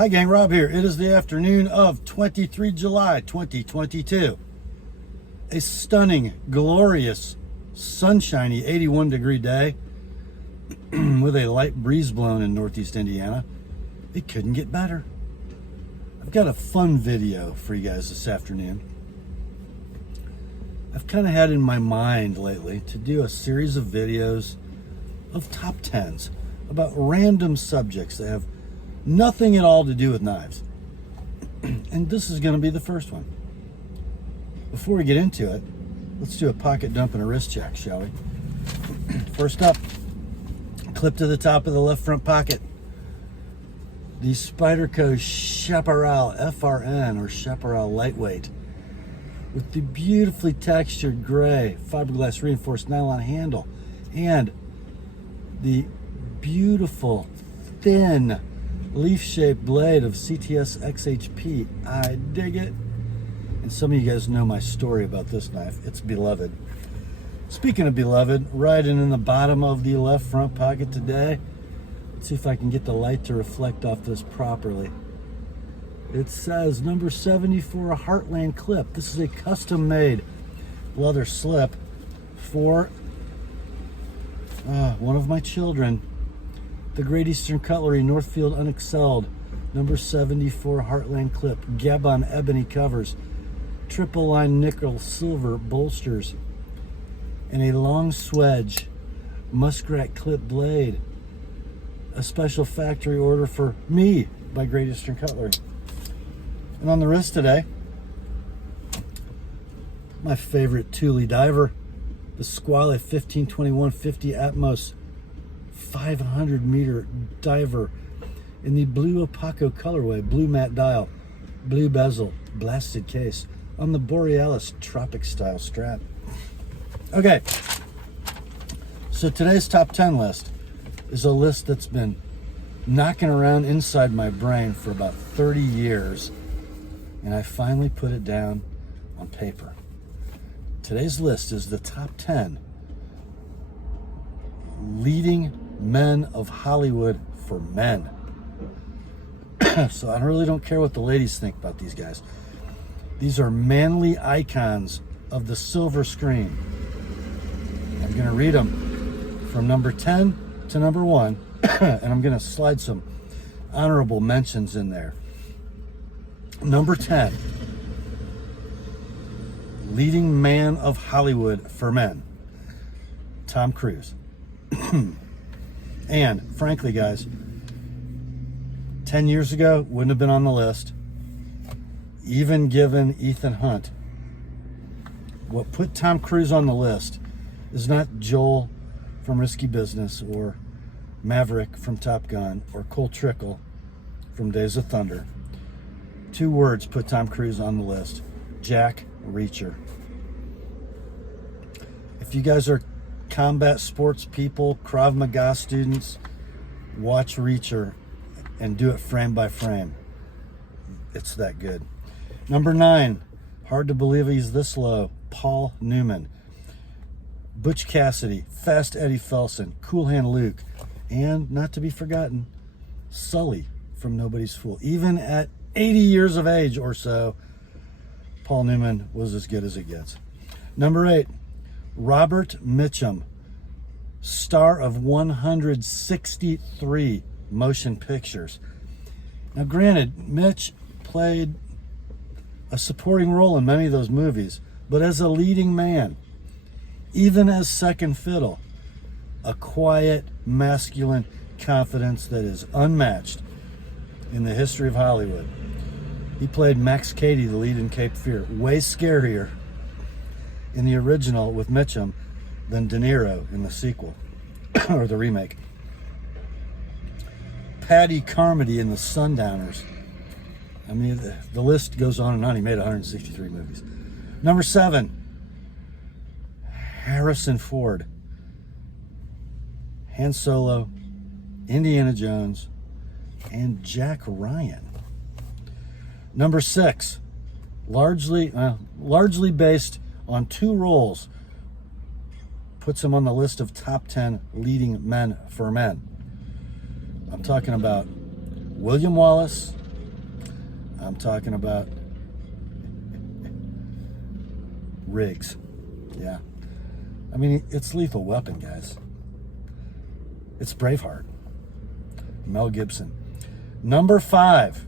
Hi gang, Rob here. It is the afternoon of 23 July 2022. A stunning, glorious, sunshiny 81-degree day with a light breeze blowing in northeast Indiana. It couldn't get better. I've got a fun video for you guys this afternoon. I've kind of had in my mind lately to do a series of videos of top 10s about random subjects that have nothing at all to do with knives. And this is going to be the first one. Before we get into it, let's do a pocket dump and a wrist check, shall we? First up, clip to the top of the left front pocket. The Spyderco Chaparral FRN, or Chaparral Lightweight, with the beautifully textured gray fiberglass reinforced nylon handle and the beautiful thin leaf-shaped blade of CTS XHP. I dig it. And some of you guys know my story about this knife. It's beloved. Speaking of beloved, riding in the bottom of the left front pocket today. Let's see if I can get the light to reflect off this properly. It says number 74 Heartland clip. This is a custom-made leather slip for one of my children. The Great Eastern Cutlery Northfield Unexcelled number 74 Heartland clip. Gabon ebony covers, triple line nickel silver bolsters, and a long swedge muskrat clip blade. A special factory order for me by Great Eastern Cutlery. And on the wrist today, my favorite Thule diver, the Squale 1521-50 Atmos 500 meter diver in the blue Opaco colorway, blue matte dial, blue bezel, blasted case on the Borealis tropic style strap. Okay, so today's top 10 list is a list that's been knocking around inside my brain for about 30 years, and I finally put it down on paper. Today's list is the top 10 leading men of Hollywood for men. So I really don't care what the ladies think about these guys. These are manly icons of the silver screen. I'm going to read them from number 10 to number 1, and I'm going to slide some honorable mentions in there. Number 10, leading man of Hollywood for men, Tom Cruise. And frankly, guys, 10 years ago, wouldn't have been on the list, even given Ethan Hunt. What put Tom Cruise on the list is not Joel from Risky Business, or Maverick from Top Gun, or Cole Trickle from Days of Thunder. Two words put Tom Cruise on the list: Jack Reacher. If you guys are combat sports people, Krav Maga students, watch Reacher and do it frame by frame. It's that good. Number 9, hard to believe he's this low, Paul Newman. Butch Cassidy, Fast Eddie Felson, Cool Hand Luke, and not to be forgotten, Sully from Nobody's Fool. Even at 80 years of age or so, Paul Newman was as good as it gets. Number 8, Robert Mitchum, star of 163 motion pictures. Now granted, Mitch played a supporting role in many of those movies, but as a leading man, even as second fiddle, a quiet, masculine confidence that is unmatched in the history of Hollywood. He played Max Cady, the lead in Cape Fear, way scarier in the original with Mitchum than De Niro in the sequel, or the remake. Paddy Carmody in The Sundowners. I mean, the list goes on and on. He made 163 movies. Number 7, Harrison Ford. Han Solo, Indiana Jones, and Jack Ryan. Number 6, largely based on two roles, puts him on the list of top 10 leading men for men. I'm talking about William Wallace I'm talking about Riggs. Yeah. I mean, it's Lethal Weapon, guys. It's Braveheart. Mel Gibson. Number 5.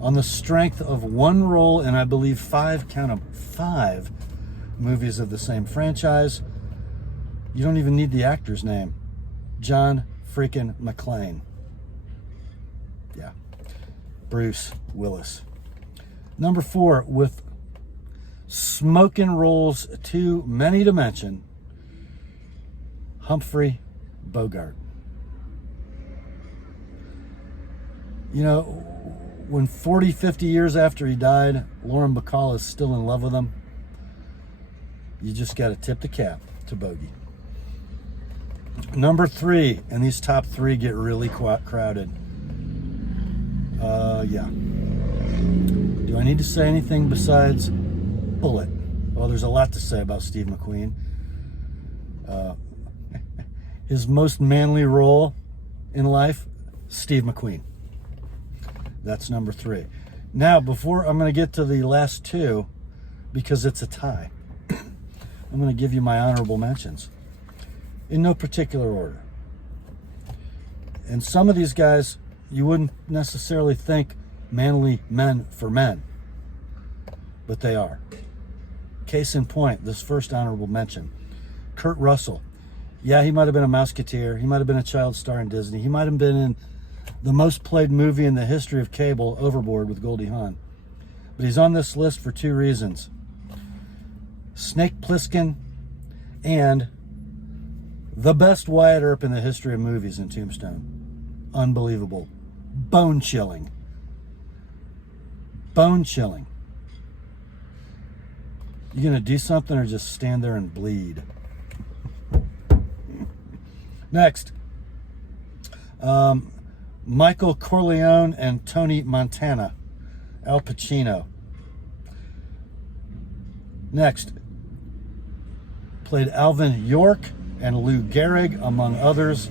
On the strength of one role in, I believe, 5, count them, 5 movies of the same franchise. You don't even need the actor's name. John freaking McClane. Yeah. Bruce Willis. Number 4, with smoking roles too many to mention, Humphrey Bogart. You know, when 40, 50 years after he died, Lauren Bacall is still in love with him, you just got to tip the cap to Bogey. Number 3, and these top 3 get really crowded. Yeah. Do I need to say anything besides Bullet? Well, there's a lot to say about Steve McQueen. His most manly role in life, Steve McQueen. That's number 3. Now, before I'm going to get to the last 2, because it's a tie, I'm going to give you my honorable mentions in no particular order. And some of these guys, you wouldn't necessarily think manly men for men, but they are. Case in point, this first honorable mention, Kurt Russell. Yeah, he might have been a Mouseketeer. He might have been a child star in Disney. He might have been in the most played movie in the history of cable, Overboard with Goldie Hawn. But he's on this list for 2 reasons. Snake Plissken and the best Wyatt Earp in the history of movies in Tombstone. Unbelievable. Bone-chilling. Bone-chilling. You gonna do something or just stand there and bleed? Next. Michael Corleone and Tony Montana. Al Pacino. Next. Played Alvin York and Lou Gehrig, among others.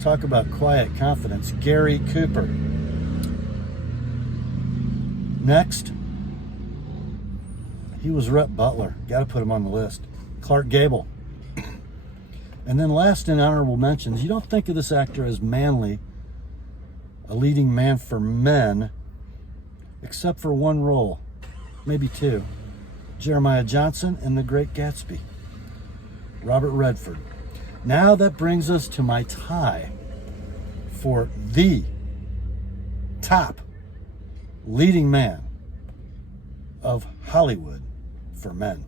Talk about quiet confidence. Gary Cooper. Next. He was Rhett Butler. Got to put him on the list. Clark Gable. And then last in honorable mentions, you don't think of this actor as manly, a leading man for men, except for one role, maybe 2. Jeremiah Johnson in The Great Gatsby. Robert Redford. Now that brings us to my tie for the top leading man of Hollywood for men.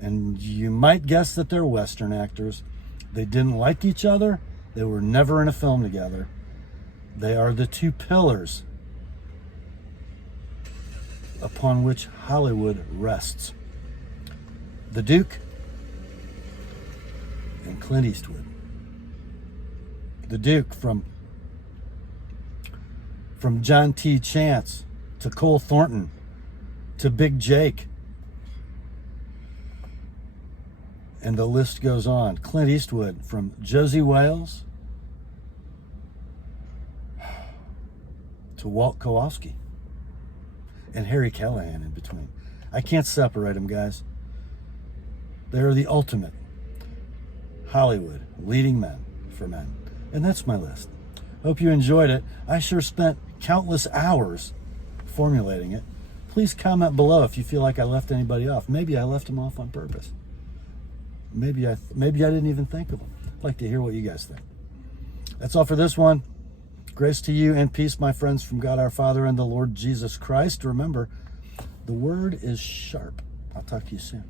And you might guess that they're Western actors. They didn't like each other. They were never in a film together. They are the 2 pillars upon which Hollywood rests. The Duke and Clint Eastwood. The Duke, from John T. Chance to Cole Thornton to Big Jake. And the list goes on. Clint Eastwood, from Josie Wales to Walt Kowalski and Harry Callahan in between. I can't separate them, guys. They're the ultimate Hollywood leading men for men. And that's my list. Hope you enjoyed it. I sure spent countless hours formulating it. Please comment below if you feel like I left anybody off. Maybe I left them off on purpose. Maybe I didn't even think of them. I'd like to hear what you guys think. That's all for this one. Grace to you and peace, my friends, from God our Father and the Lord Jesus Christ. Remember, the word is sharp. I'll talk to you soon.